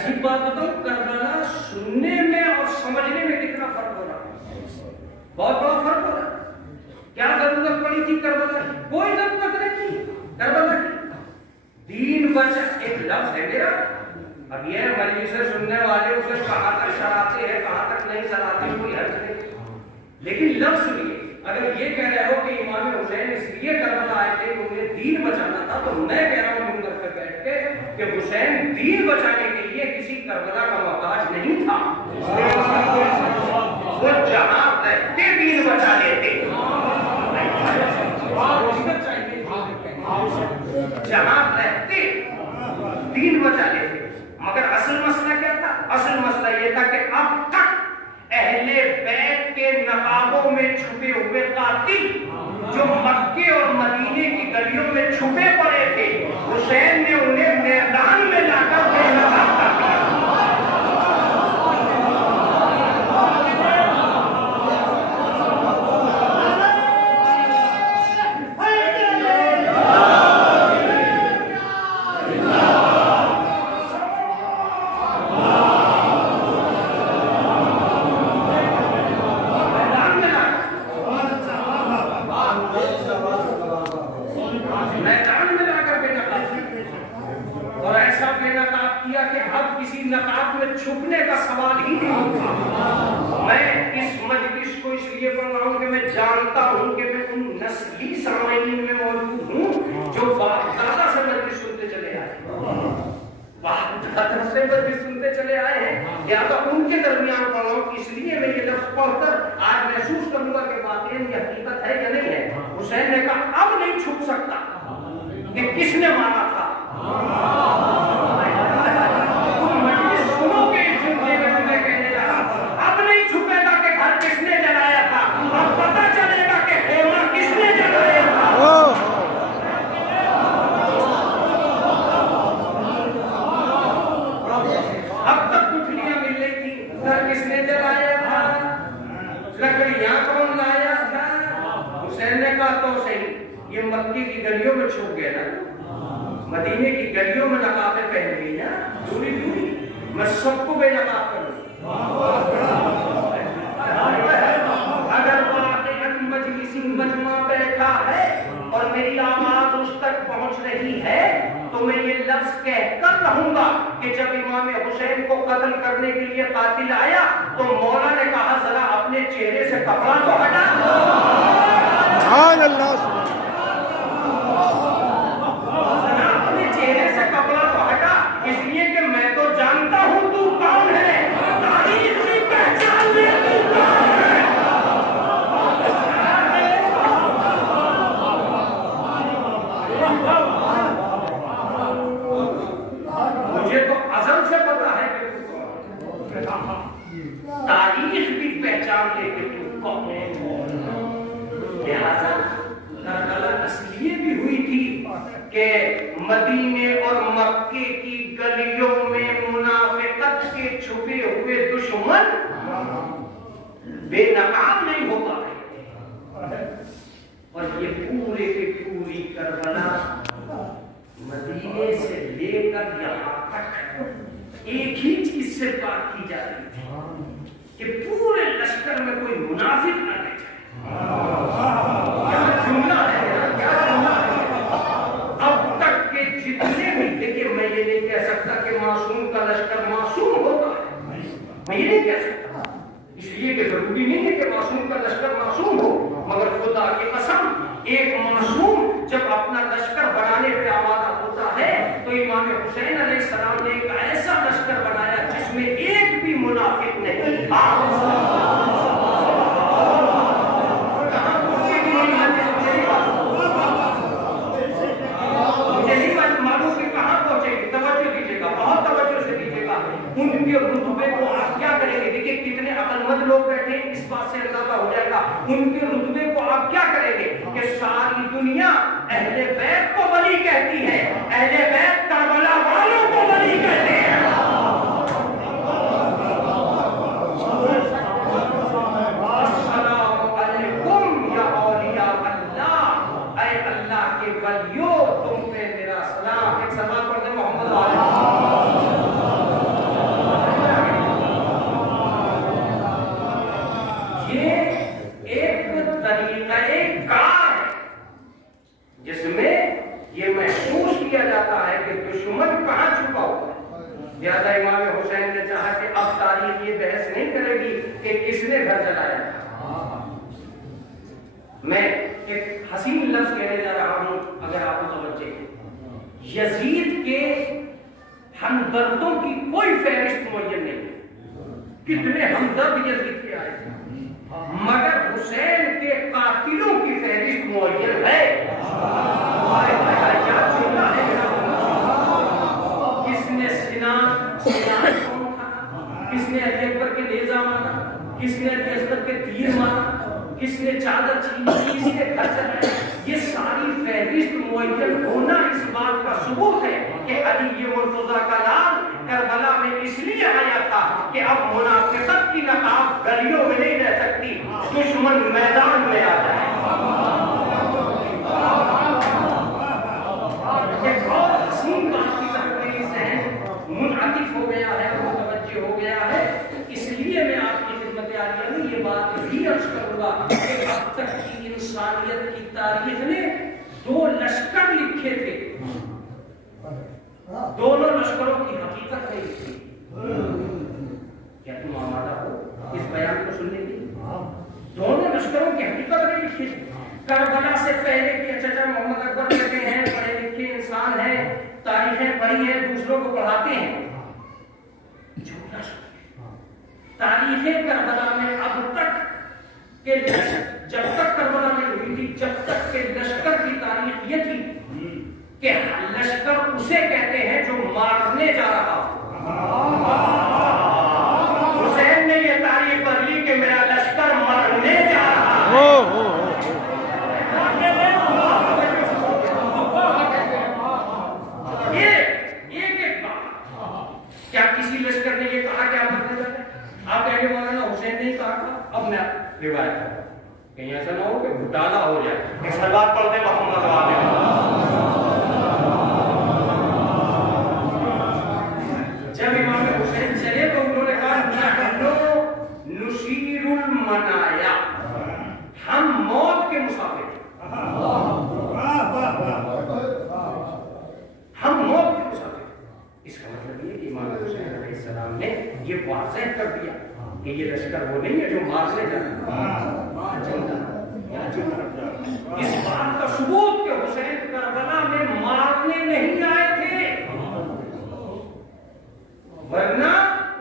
عجیب بات بتاؤں، کربلا سننے میں اور سمجھنے میں کتنا فرق ہو رہا ہے، بہت بڑا فرق ہو رہا ہے۔ کیا ضرورت پڑی تھی کربلا کی؟ کوئی ضرورت نہیں تھی کربلا کی۔ دین بچا ایک لفظ ہے میرا، اب یہ مجلس سے سننے والے اسے کہاں تک سراتے ہیں کہاں تک نہیں سراتے کوئی حرج نہیں، لیکن لفظ سنیے، اگر یہ کہہ رہے ہو کہ امام حسین اس لیے کربلا آئے تھے کہ انہیں دین بچانا تھا، تو میں کہہ رہا ہوں منبر پہ بیٹھ کے کہ حسین دین بچانے کے لیے کسی کربلا کا محتاج نہیں تھا، وہ جہاں رہتے دین بچا لیتے، جہاں رہتے دین بچا لیتے۔ مگر اصل مسئلہ کیا تھا؟ اصل مسئلہ یہ تھا کہ اب تک اہل بیت کے نقابوں میں چھپے ہوئے قاتل جو مکے اور مدینے کی گلیوں میں چھپے پڑے تھے، حسین نے انہیں میدان میں لا کر بے نقاب کر دیا۔ نقاب میں چھپنے کا سوال ہی نہیں تھا۔ میں اس مجلس کو اس لیے پڑھ رہا ہوں کہ میں جانتا ہوں کہ میں ان نسلی سامعین میں موجود ہوں جو باپ-دادا سے مجلس سنتے چلے آئے ہیں، باپ-دادا سے مجلس سنتے چلے آئے ہیں، یا تو ان کے درمیان پڑھ رہا ہوں، اس لیے میں یہ لفظ پڑھ کر آج محسوس کروں گا کہ واقعی یہ حقیقت ہے یا نہیں ہے۔ حسین نے کہا اب نہیں چھپ سکتا کہ کس نے مارا تھا، اب نہیں چھپے گا کہ گھر کس نے جلایا تھا، اب پتہ چلے گا کہ خیمہ کس نے جلایا تھا۔ اب تک گٹھلیاں مل رہی تھی، گھر کس نے جلایا تھا، لکڑیاں کون لایا تھا۔ حسین نے کہا تو صحیح، یہ مکی کی گلیوں میں چھپ گیا نا، مدینے کی گلیوں میں نقابیں پہن گئی نا، دوری دوری، میں سب کو بے نقاب کروں۔ اگر واقعاً مجلس مجمع بیٹھا ہے اور میری آواز اس تک پہنچ رہی ہے تو میں یہ لفظ کہہ کر رہوں گا کہ جب امام حسین کو قتل کرنے کے لیے قاتل آیا تو مولا نے کہا ذرا اپنے چہرے سے کپڑا تو ہٹا۔ سبحان اللہ، اپنے چہرے سے کپڑا تو ہٹا، اس لیے کہ میں تو جانتا ہوں تو کون ہے، تاریخ کی پہچان میں تو کون ہے۔ مجھے تو ازل سے پتا ہے کہ تو کون ہے، تاریخ بھی پہچان لے کہ تو کون ہے۔ لہذا کربلا اس لیے بھی ہوئی تھی کہ مدینے اور مکے کی گلیوں میں منافقت کے چھپے ہوئے دشمن بے نقاب نہیں ہو پا رہے، اور یہ پورے کے پوری کربلا مدینے سے لے کر یہاں تک ایک ہی چیز سے بات کی جا رہی تھی کہ پورے لشکر میں کوئی منافق نہ رہ جائے۔ کیا جملہ ہے، کیا جملہ ہے۔ اب تک کے جتنے بھی، دیکھیے میں یہ نہیں کہہ سکتا کہ معصوم کا لشکر معصوم ہوتا ہے، میں یہ نہیں کہہ سکتا، اس لیے کہ ضروری نہیں ہے کہ معصوم کا لشکر معصوم ہو، مگر خدا کی قسم ایک معصوم جب اپنا لشکر بنانے پہ آمادہ ہوتا ہے تو امام حسین علیہ السلام نے ایک ایسا لشکر بنایا جس میں ایک بھی منافق نہیں تھا۔ ان کے رتبے کو آپ کیا کریں گے؟ دیکھیں کتنے عقل مند لوگ بیٹھے ہیں، اس بات سے اندازہ ہو جائے گا ان کے رتبے کو آپ کیا کریں گے کہ ساری دنیا اہل بیت کو ولی کہتی ہے، اہل بیت کربلا والوں کو ولی کہتے ہیں۔ السلام علیکم یا اولیاء اللہ، اے اللہ کے ولیوں تم پہ میرا سلام۔ ایک سلام پڑھ دیں محمد علیہ۔ پارٹی یہ بحث نہیں کرے گی کہ کس نے گھر جلایا تھا. میں ایک حسین لفظ کہنے جا رہا ہوں اگر آپ کو توجہ ہے. یزید کے ہمدردوں کی کوئی فہرست معین نہیں. کتنے ہمدرد یزید کے آئے تھے مگر حسین کے قاتلوں کی فہرست معین ہے. کس نے سنان کون تھا؟ کس نے علی اکبر کے نیزہ مارا؟ کس نے علی اصغر کے تیر مارا؟ کس نے چادر چھینی؟ کس نے گھر چلایا؟ یہ ساری فہرست معین ہونا اس بات کا ثبوت ہے کہ علی یہ مرتضیٰ کا لال کربلا میں اس لیے آیا تھا کہ اب منافقت کی نقاب گلیوں میں نہیں رہ سکتی، دشمن میدان میں آ جائے. ایک اور حسین بات کی طرف میری ذہن منعطف ہو گیا ہے، متوجہ ہو گیا ہے، اس لیے میں آپ کی خدمت عالیہ میں یہ بات بھی عرض کروں گا کہ اب تک کی انسانیت کی تاریخ نے 2 لشکر لکھے تھے، دونوں لشکروں کی حقیقت نہیں تھی. کیا تم آمادہ ہو اس بیان کو سننے کی؟ دونوں لشکروں کی حقیقت نہیں لکھی. کربلا سے پہلے کے چچا محمد اکبر کہتے ہیں پڑھے لکھے انسان ہیں، تاریخیں پڑھی ہیں، دوسروں کو پڑھاتے ہیں. تاریخیں کربلا میں اب تک کے جب تک کربلا میں ہوئی تھی، جب تک کہ لشکر کی تاریخ یہ تھی کہ لشکر اسے کہتے ہیں جو مارنے جا رہا ہو. حسین نے یہ تاریخ بدلی کہ میرا لشکر مرنے جا رہا ہے. ایک بات، کیا کسی لشکر نے یہ کہا کہ آپ مرنے جا رہے ہیں؟ آپ کہیں گے مولانا حسین نے کہا تھا. اب میں روایت کروں کہیں ایسا نہ ہو کہ گھٹالا ہو جائے. ایک سلوات پڑھتے محمد والے. جب امام حسین چلے تو انہوں نے کہا نحنو نشیر المنایا، ہم موت کے مسافر ہیں. ہم موت کے مسافر ہیں. اس کا مطلب یہ کہ امام حسین علیہ السلام نے یہ واضح کر دیا کہ یہ لشکر وہ نہیں ہے جو مارنے جانا ہے. اس بات کا ثبوت کہ حسین کربلا میں مارنے نہیں آئے تھے، ورنہ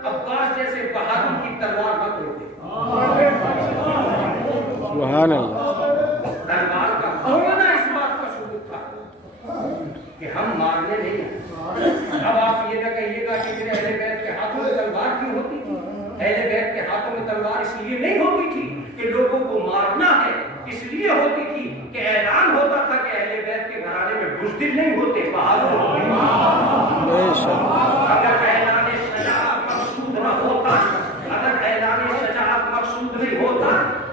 عباس جیسے بہادر کی تلوار مت ہوتی. سبحان اللہ. تلوار کا ہونا اس بات کا ثبوت تھا کہ ہم مارنے نہیں آئے. اب آپ یہ نہ کہیے گا کہ میرے اہل بیت کے ہاتھوں میں تلوار کیوں ہوتی تھی. اہل بیت کے ہاتھوں میں تلوار اس لیے نہیں ہوتی تھی کہ لوگوں کو مارنا ہے، اس لیے ہوتی تھی کہ اعلان ہوتا تھا کہ اہل بیت کے گھرانے میں بزدل نہیں ہوتے، بہادر ہوتے. اگر اعلان شجاعت مقصود نہ ہوتا، اگر اعلان شجاعت مقصود نہیں ہوتا،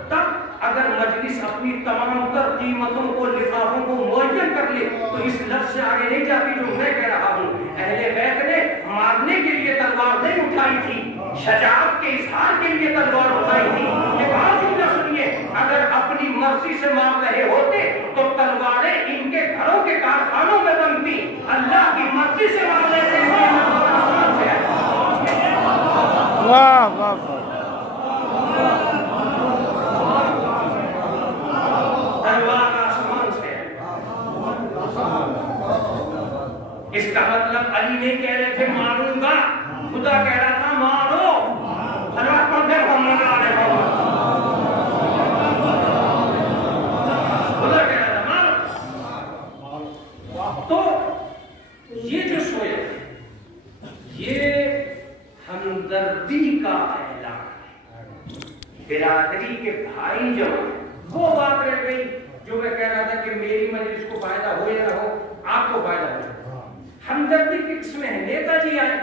تب اگر مجلس اپنی تمام تر قیمتوں کو لفافوں کو معین کر لے تو اس لفظ سے آگے نہیں جاتی جو میں کہہ رہا ہوں. اہل بیت نے مارنے کے لیے تلوار نہیں اٹھائی تھی، شجاعت کے اظہار کے لیے تلوار اٹھائی تھی. ایک اور جملہ سنیے، اگر اپنی مرضی سے مار رہے ہوتے تو تلواریں ان کے گھروں کے کارخانوں میں بنتی. اللہ کی مرضی سے مار رہے تھے. واہ واہ. تلوار آسمان سے. اس کا مطلب علی نہیں کہہ رہے تھے ماروں گا، خدا کہہ رہا تھا مارو. خدا کہہ رہا تھا مارو. تو یہ جو سویا یہ ہمدردی کا اعلان ہے. برادری کے بھائی جو وہ بات رہ گئی جو میں کہہ رہا تھا کہ میری مجلس کو فائدہ ہو یا نہ ہو، آپ کو فائدہ ہو. ہمدردی کی قسمیں ہیں. نیتا جی آئے،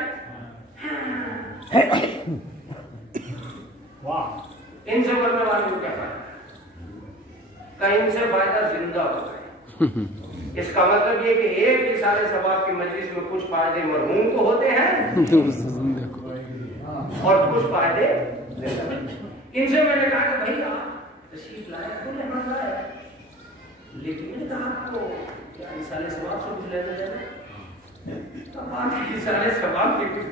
ان سے مرنے والے کو کیا فائدہ؟ کہیں سے فائدہ زندہ ہو گئے. اس کا مطلب یہ کہ ایک اثار ثواب کی مجلس میں کچھ فائدے مرحوم کو ہوتے ہیں اور کچھ فائدے زندہ. ان سے میں نے کہا کہ بھائی آپ تشریف لائے تو مہمان لائے، لیکن میں نے کہا آپ کو کیا اثار ثواب سے کچھ لینا جانا؟ اب آپ اثار ثواب کے کچھ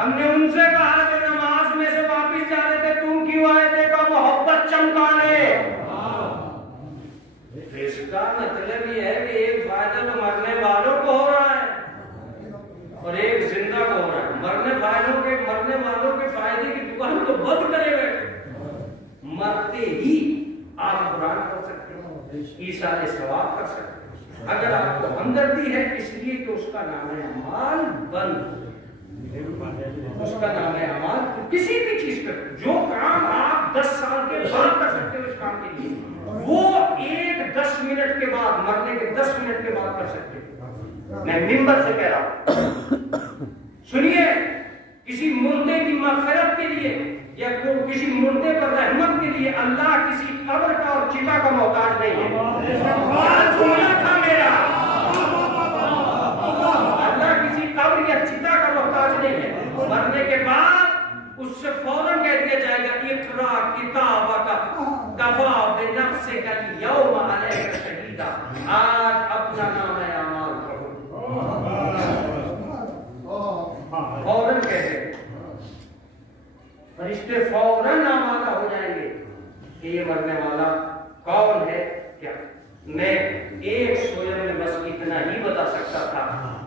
ہم نے ان سے کہا کہ نماز میں سے واپس جا رہے تھے، تم کیوں آئے تھے؟ کا محبت چمکانے۔ اس کا مطلب یہ ہے کہ ایک فائدہ تو مرنے والوں کو ہو رہا ہے اور ایک زندہ کو ہو رہا ہے۔ مرنے والوں کے فائدے کی دکان تو بند کرے گئے، مرتے ہی آپ قرآن پڑھ سکتے ہیں، ایثار ثواب کر سکتے ہیں۔ اگر آپ کو ہمدردی ہے اس لیے کہ اس کا نام ہے اعمال بند، اس کا نام ہے اعمال، کسی بھی چیز کا جو کام آپ 10 سال کے بعد کر سکتے ہو اس کام کے لیے، وہ ایک 10 منٹ کے بعد، مرنے کے 10 منٹ کے بعد کر سکتے ہو۔ میں منبر سے کہہ رہا ہوں، سنیے، کسی مردے کی مغفرت کے لیے یا کسی مردے پر رحمت کے لیے اللہ کسی قبر کا اور چتا کا محتاج نہیں ہے۔ جملہ تھا میرا، اللہ کسی قبر یا چتا کا محتاج نہیں ہے۔ مرنے کے بعد اس سے فوراً کہہ دیا جائے گا اقرا کتابک کفا بنفسک الیوم علیک شہیدا، آج اپنا نام اعمال پڑھو۔ فوراً کہہ دیں، فرشتے فوراً آمادہ ہو جائیں گے کہ یہ مرنے والا کون ہے کیا۔ میں ایک سویا میں بس اتنا ہی بتا سکتا تھا،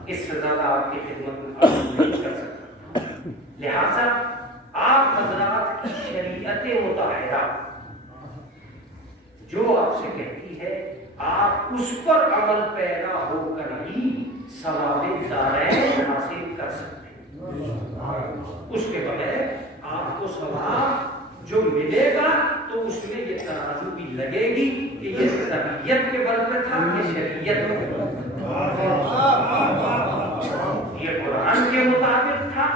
اس سے زیادہ آپ کی خدمت میں نہیں کر سکتا۔ لہذا آپ حضرات کی شریعت مطہرہ جو آپ سے کہتی ہے، آپ اس پر عمل پیدا ہو کر ہی ثواب دارین حاصل کر سکتے ہیں۔ اس کے بغیر آپ کو ثواب جو ملے گا تو اس میں یہ ترازو بھی لگے گی کہ یہ طبیعت کے بل پہ تھا، یہ شریعت کے بل پہ تھا، یہ قرآن کے مطابق تھا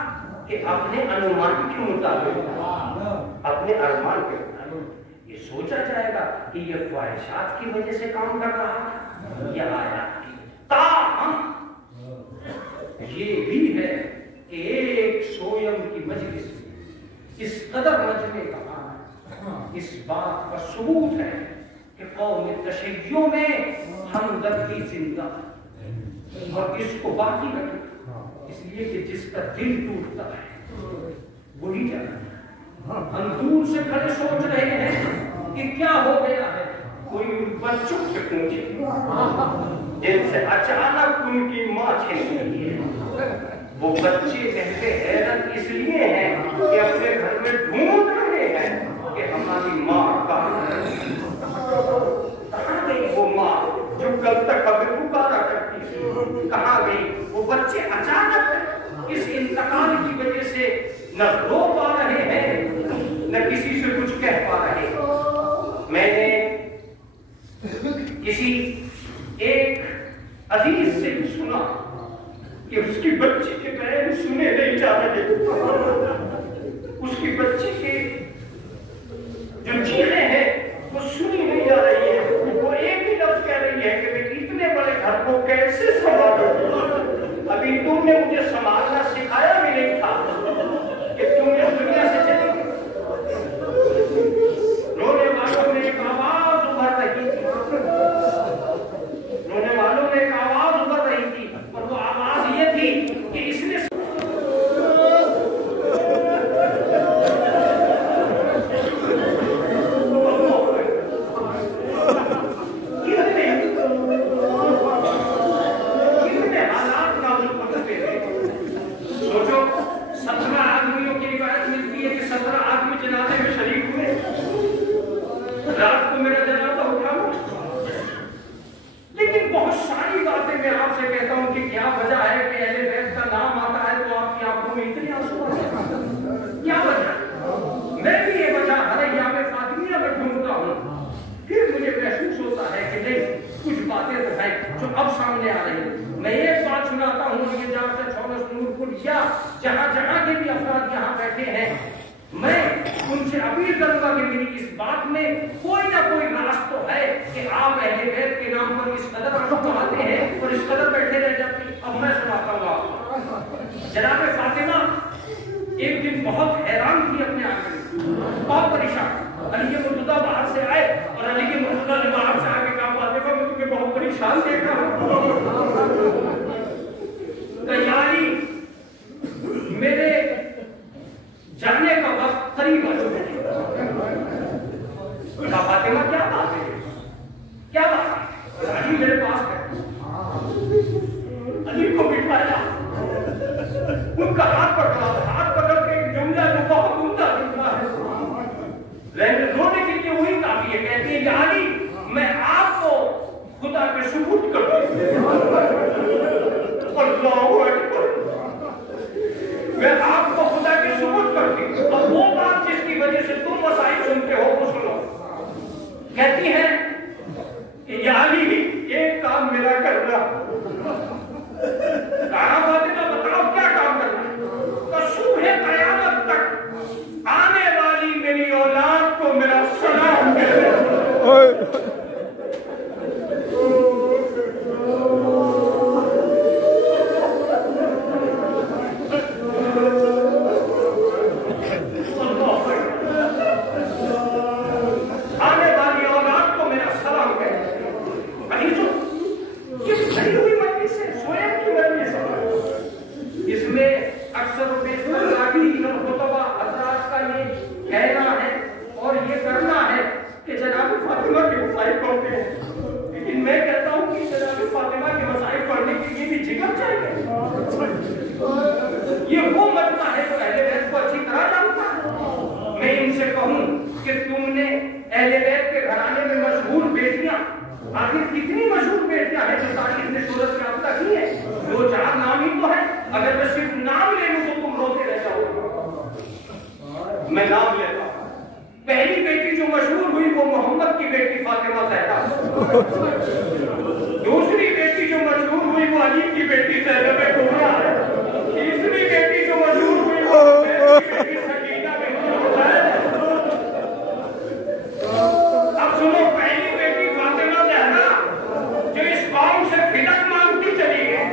کہ اپنے انومان کے مطابق تھا، اپنے ارمان کے مطابق۔ یہ سوچا جائے گا کہ یہ خواہشات کی وجہ سے کام کر رہا تھا یا آیات کی۔ تاہم یہ بھی ہے کہ ایک سویم کی مجلس اس قدر مجمع کہاں، اس بات کا ثبوت ہے کہ قوم تشیع میں ہمدردی زندہ ہے اور اس کو باقی رکھے، اس لیے کہ جس کا دل ٹوٹتا ہے وہی جانا ہے۔ ہم دور سے کھڑے سوچ رہے ہیں کہ کیا ہو گیا ہے، کوئی بچوں سے پوچھے جن سے اچانک ان کی ماں چھین گئی ہے۔ وہ بچے کہتے حیرت اس لیے ہیں کہ اپنے گھر میں ڈھونڈ رہے ہیں کہ ہماری ماں کہاں گئی، وہ ماں جو کل تک ہمیں پکارا کرتی تھی کہاں گئی۔ وہ بچے اچانک اس انتقال کی وجہ سے نہ رو پا رہے ہیں نہ کسی سے کچھ کہہ پا رہے ہیں۔ میں نے کسی ایک عزیز سے سنا کہ اس کی بچی کے پیر سنے نہیں جا رہے، اس کی بچی کے جو چیخیں ہیں وہ سنی نہیں جا رہی ہے۔ وہ ایک ہی لفظ کہہ رہی ہے کہ میں اتنے بڑے گھر کو کیسے سنبھالوں، ابھی تم نے مجھے سنبھالنا سکھایا بھی نہیں تھا کہ تم نے دنیا سے چلی گئی۔ رونے والوں میں ایک آواز ابھر رہی تھی، رونے والوں میں ایک آواز ابھر رہی تھی اور وہ آواز یہ تھی کہ اس نے جہاں جہاں کے بھی افراد یہاں بیٹھے ہیں، میں ان سے اپیل کروں گا کہ میری اس بات میں کوئی نہ کوئی راز تو ہے کہ آپ اہل بیت کے نام پر اس قدر عشق آتے ہیں اور اس قدر بیٹھے رہ جاتے ہیں۔ اب میں سناتا ہوں آپ کو۔ جناب فاطمہ ایک دن بہت حیران تھی اپنے آگے، بہت پریشان۔ علی مرتضیٰ باہر سے آئے اور علی مرتضیٰ نے باہر سے آگے کہا فاطمہ میں تمہیں بہت پریشان دیکھ رہا ہوں۔ تیاری میرے اللہ اکبر، میں آپ کو خدا کی سبوت کرتی ہوں. اب وہ بات جس کی وجہ سے تم مسائل سنتے ہو وہ سنو. کہتی ہے یا علی ایک کام میرا کرنا. کہا فاطمہ بتاؤ کیا کام کرنا ہے؟ تو صبح قیامت تک آنے والی میری اولاد کو میرا سلام کہنا. لیکن میں کہتا ہوں کہ جناب فاطمہ کے مسائل پڑھنے کے لیے بھی جگر چاہیے. یہ وہ مجمع ہے جو اہل بیت کو اچھی طرح جانتا ہے. میں ان سے کہوں کہ تم نے اہل بیت کے گھرانے میں مشہور بیٹیاں، آخر کتنی مشہور بیٹیاں ہیں جو تاریخ میں شہرت یافتہ کی ہیں؟ 2-4 نام ہی تو ہے. اگر میں صرف نام لے لوں تو تم روتے رہ جاؤ گے. میں نام لیتا ہوں. پہلی بیٹی جو مشہور ہوئی وہ محمد کی بیٹی فاطمہ زہرا. دوسری بیٹی جو مشہور ہوئی وہ علی کی بیٹی زینب کبریٰ ہے. تیسری بیٹی جو مشہور ہوئی وہ حسین کی بیٹی سکینہ بنت حسین ہے. اب سنو، پہلی بیٹی فاطمہ زہرا جو اس قوم سے فدق مانگتی چلی گئی.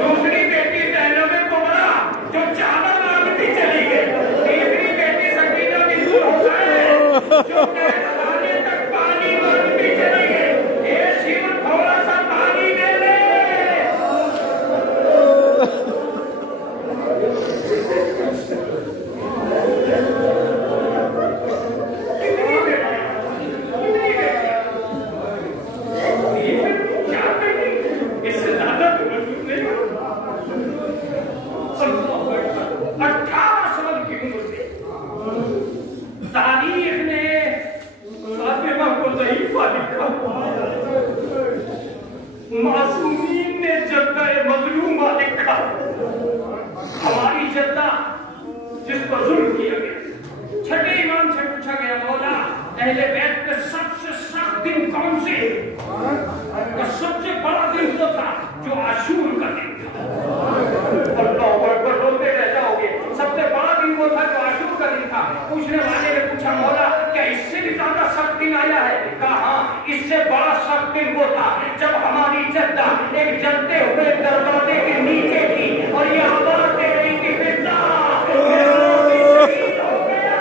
دوسری بیٹی زینب کبریٰ جو چادر مانگتی چلی گئی. تیسری بیٹی سکینہ بنت حسین جو کھانے تک پانی مانگتی چلی گئی. یہ شیو تھوڑا سا پانی دے لے. کتنی کیا بیٹی اس سے زیادہ تو موجود نہیں. 18 سال کی عمر سے تاریخ نے فاطمہ کو ضعیفہ لکھا. معصومین نے جدہ مظلومہ لکھا. ہماری جدہ جس پر ظلم کیا گیا. چھٹے امام سے پوچھا گیا مولا اہل بیت کے سب سے سخت دن کون سے؟ کا سب سے بڑا دن وہ تھا جو عاشور کا دن تھا. اللہ اکبر، روتے رہ جاؤ گے. سب سے بڑا دن وہ تھا جو عاشور کا دن تھا. پوچھنے والے نے پوچھا مولا کیا اس سے بھی زیادہ سخت دن آیا ہے؟ کہا ہاں، اس سے بڑا سخت دن وہ تھا جب ہماری جدہ ایک جلتے ہوئے دروازے کے نیچے تھی اور یہ آواز دے رہی تھی فضا شہید ہو گیا.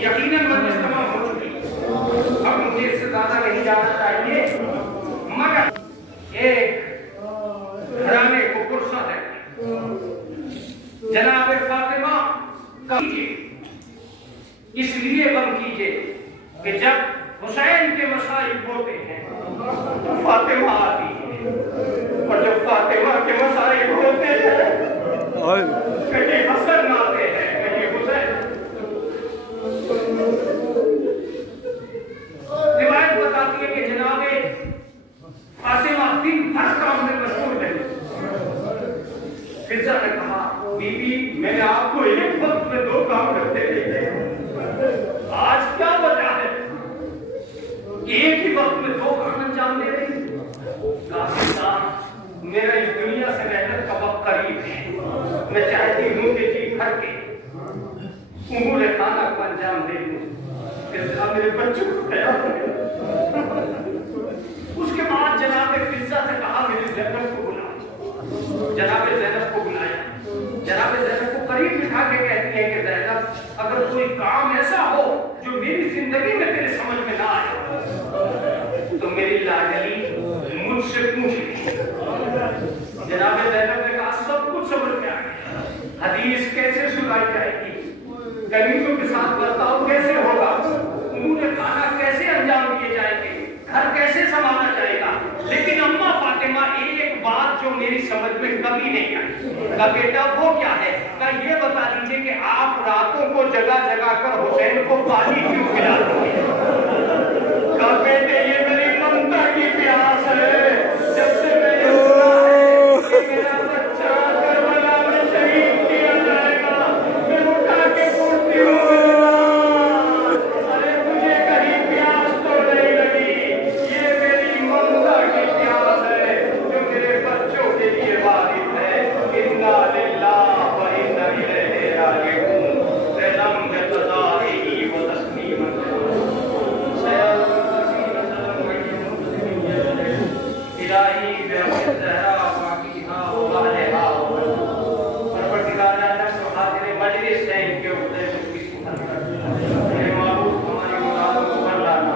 یقیناً مجلس تمام ہو چکی. اب مجھے اس سے زیادہ نہیں جانا چاہیے، مگر ایک گھرانے کو فرصت ہے. جناب فاطمہ کیجیے، اس لیے غم کیجیے کہ جب حسین کے مسائل ہوتے ہیں تو فاطمہ آتی ہے، اور جب فاطمہ کے مسائل ہوتے ہیں کہیں حسن آتے ہیں کہیں حسین. روایت بتاتی ہے کہ جناب فاطمہ دن بھر کام میں مشغول رہی. فضا نے کہا بی بی میں نے آپ کو ایک وقت میں 2 کام کرتے دیکھے، آج کیا وجہ ہے کہ ایک ہی وقت میں 2 کام انجام دے رہی؟ کہا میرا اس دنیا سے رہنے کا وقت قریب ہے. میں چاہتی ہوں کہ جی بھر کے امور خانہ کو انجام دے دوں. میرے بچوں کو خیال کرے. اس کے بعد جناب فضا سے کہا میری زینب کو بلاؤ. جناب زینب کو بلایا. جناب زینب کو قریب بٹھا کے کہتی ہے کہ زینب اگر کوئی کام ایسا ہو جو میری زندگی میں تیرے سمجھ میں نہ آئے تو میری لاڈلی مجھ سے پوچھ لی. جناب زینب نے کہا سب کچھ سمجھ میں آ گیا. حدیث کیسے سنائی جائے گی، کنیزوں کے ساتھ برتاؤ کیسے ہوگا، امور خانہ کیسے انجام دیے جائیں گے، گھر کیسے سنبھالا جائے گا. لیکن اماں فاطمہ ایک بات جو میری سمجھ میں کبھی نہیں آئی. کہا بیٹا وہ کیا ہے؟ کہا یہ بتا دیجئے کہ آپ راتوں کو جگہ جگہ کر حسین کو پانی کیوں پلاتے ہیں؟ کہا بیٹے یہ میری ممتا کی پیاس ہے. جب سے میں نے سنا ہے کہ میرا بچہ کربلا میں شہید کیا جائے گا میں اٹھا کے پوچھتی ہوں ارے مجھے کہیں پیاس تو نہیں لگی. یہ میری ممتا کی پیاس ہے جو میرے بچوں کے لیے وارد ہے. انا للہ و انا الیہ راجعون. سلام بتدارہ و تسلیما الہی برحمتک الزہرا باقیہا و بعدہا. پروردگار عالم و حاضر مجلس ہے ان کے عہدے کو کس کو حل کر. میرے معبود ہماری مرادوں کو بھر لانا.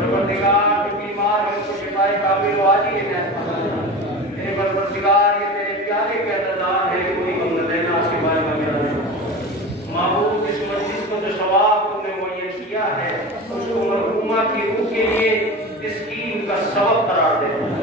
پروردگار جو بیمار ہے ان کو شفا کامل و عاجل عنایت فرما. میرے پروردگار یہ تیرے پیارے کے عطادار ہے کوئی ہم نہ دینا سوائے مغفرت. معبود اس مجلس کو جو ثواب تم نے معین کیا ہے اس کو مرحومہ کی روح کے لیے تسکین کا سبب قرار دے.